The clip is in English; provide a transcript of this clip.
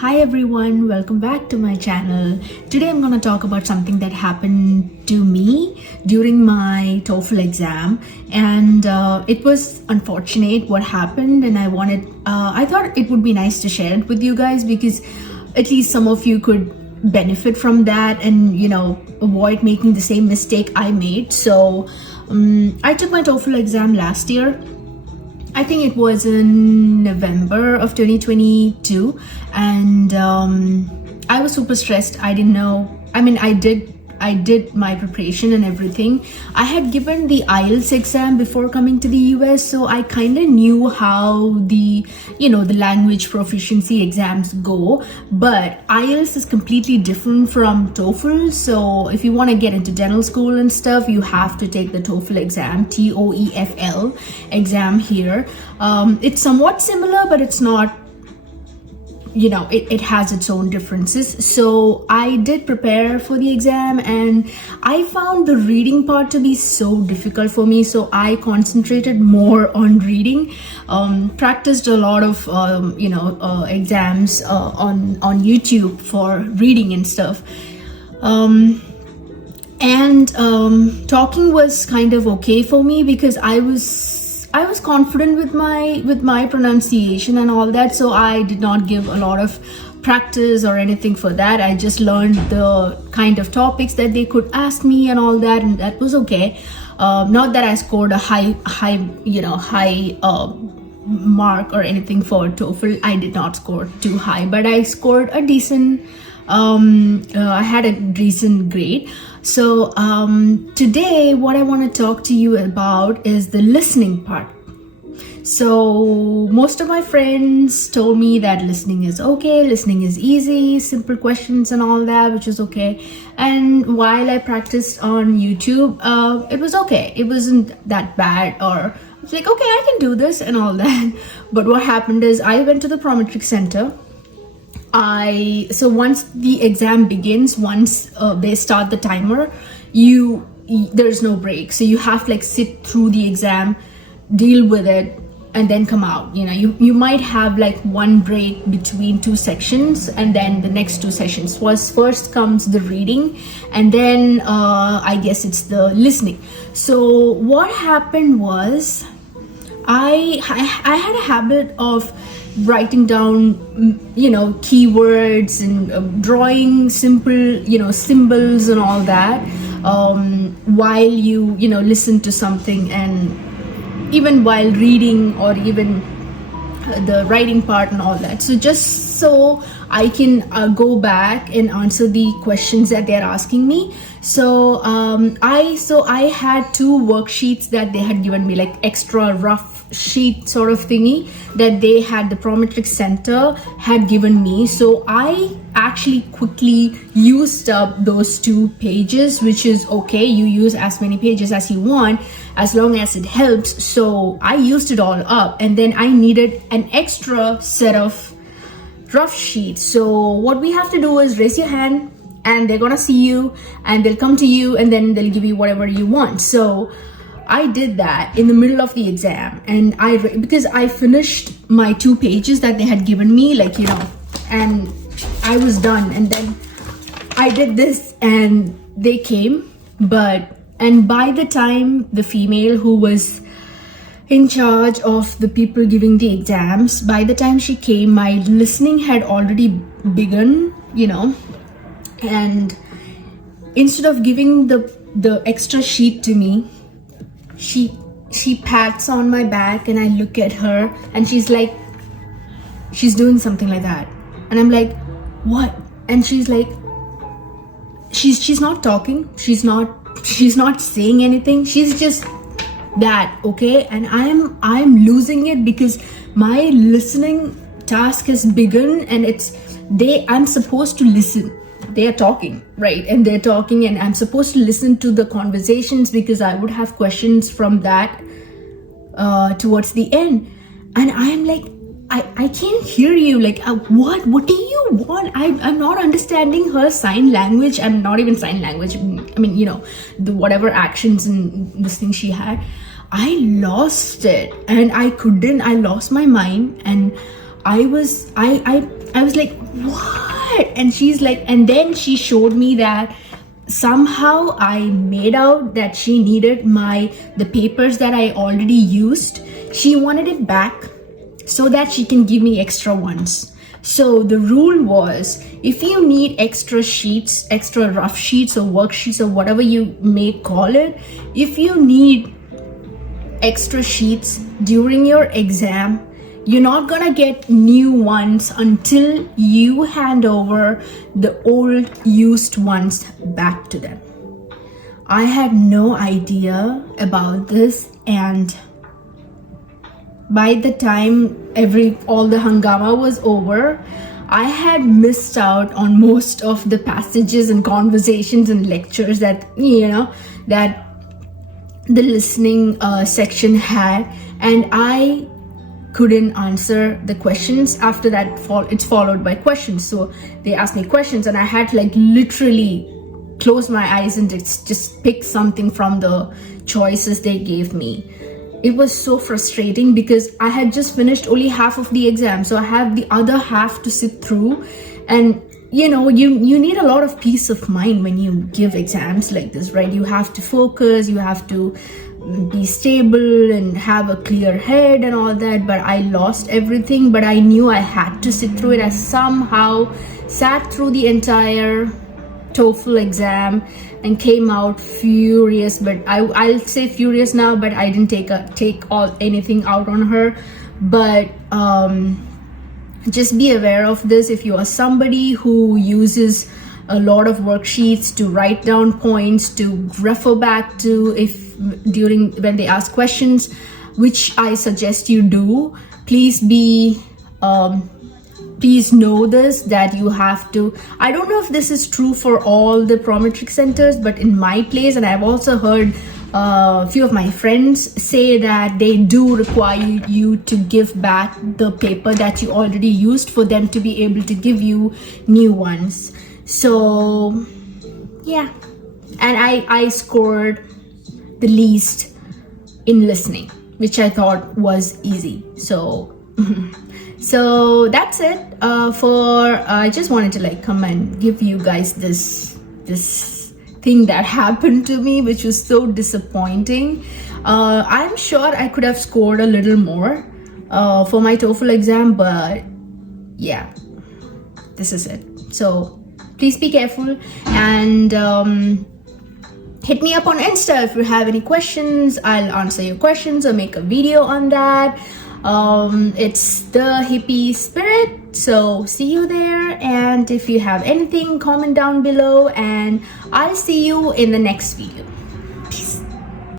Hi everyone, welcome back to my channel. Today I'm going to talk about something that happened to me during my TOEFL exam, and it was unfortunate what happened, and I thought it would be nice to share it with you guys because at least some of you could benefit from that and avoid making the same mistake I made. So I took my TOEFL exam last year. I think it was in November of 2022, and I was super stressed. I didn't know. I did my preparation and everything. I had given the IELTS exam before coming to the US, so I kind of knew how the language proficiency exams go. But IELTS is completely different from TOEFL. So if you want to get into dental school and stuff, you have to take the TOEFL exam, TOEFL exam here. It's somewhat similar, but it's not. It has its own differences. So I did prepare for the exam, and I found the reading part to be so difficult for me. So I concentrated more on reading, practiced a lot of exams on YouTube for reading and stuff. Talking was kind of okay for me because I was confident with my pronunciation and all that, so I did not give a lot of practice or anything for that. I just learned the kind of topics that they could ask me and all that, and that was okay. Not that I scored a high mark or anything for TOEFL. I did not score too high, but I scored a decent. I had a decent grade. So today what I want to talk to you about is the listening part. So most of my friends told me that listening is okay, listening is easy, simple questions and all that, which is okay. And while I practiced on YouTube, it was okay. It wasn't that bad, or I was like, okay, I can do this and all that. But what happened is I went to the Prometric Center. So once the exam begins, once they start the timer, there's no break. So you have to sit through the exam, deal with it, and then come out. You might have one break between two sections, and then the next two sessions. First comes the reading, and then I guess it's the listening. So what happened was I had a habit of writing down keywords and drawing simple symbols and all that while you listen to something, and even while reading, or even the writing part and all that. So just so I can go back and answer the questions that they're asking me. So I had two worksheets that they had given me, extra rough sheet sort of thingy that they had, the Prometric Center had given me. So I actually quickly used up those 2 pages, which is okay. You use as many pages as you want as long as it helps. So I used it all up, and then I needed an extra set of rough sheets. So what we have to do is raise your hand, and they're gonna see you, and they'll come to you, and then they'll give you whatever you want. So I did that in the middle of the exam, and because I finished my 2 pages that they had given me, and I was done. And then I did this, and they came, and by the time the female who was in charge of the people giving the exams, by the time she came, my listening had already begun, and instead of giving the extra sheet to me, she pats on my back, and I look at her, and she's doing something like that, and I'm like, what? And she's like, she's not talking, she's not saying anything, she's just that, okay? And I'm losing it because my listening task has begun, and I'm supposed to listen. They're talking, right? And they're talking, and I'm supposed to listen to the conversations because I would have questions from that towards the end. And I'm like, I can't hear you. What do you want? I'm not understanding her sign language. I'm not even sign language. I mean, the whatever actions and this thing she had. I lost it, and I lost my mind, and I I was like, what? And she's like, and then she showed me that somehow I made out that she needed the papers that I already used. She wanted it back so that she can give me extra ones. So the rule was, if you need extra sheets, extra rough sheets or worksheets or whatever you may call it, if you need extra sheets during your exam, you're not gonna get new ones until you hand over the old used ones back to them. I had no idea about this, and by the time all the hangama was over, I had missed out on most of the passages and conversations and lectures that that the listening section had, and I couldn't answer the questions. After that, it's followed by questions. So they asked me questions, and I had to like literally close my eyes and just pick something from the choices they gave me. It was so frustrating because I had just finished only half of the exam, so I have the other half to sit through. And you need a lot of peace of mind when you give exams like this, right? You have to focus, you have to be stable and have a clear head and all that. But I lost everything, but I knew I had to sit through it. I somehow sat through the entire TOEFL exam and came out furious. But I'll say furious now, but I didn't take anything out on her. But just be aware of this. If you are somebody who uses a lot of worksheets to write down points to refer back to when they ask questions, which I suggest you do, please know this, that you have to. I don't know if this is true for all the prometric centers, but in my place, and I've also heard a few of my friends say that they do require you to give back the paper that you already used for them to be able to give you new ones. So yeah, and I scored the least in listening, which I thought was easy. So so that's it I just wanted to like come and give you guys this thing that happened to me, which was so disappointing. I'm sure I could have scored a little more for my TOEFL exam, but yeah, this is it. So please be careful, and hit me up on Insta if you have any questions. I'll answer your questions or make a video on that. It's the hippie spirit, so see you there. And if you have anything, comment down below, and I'll see you in the next video.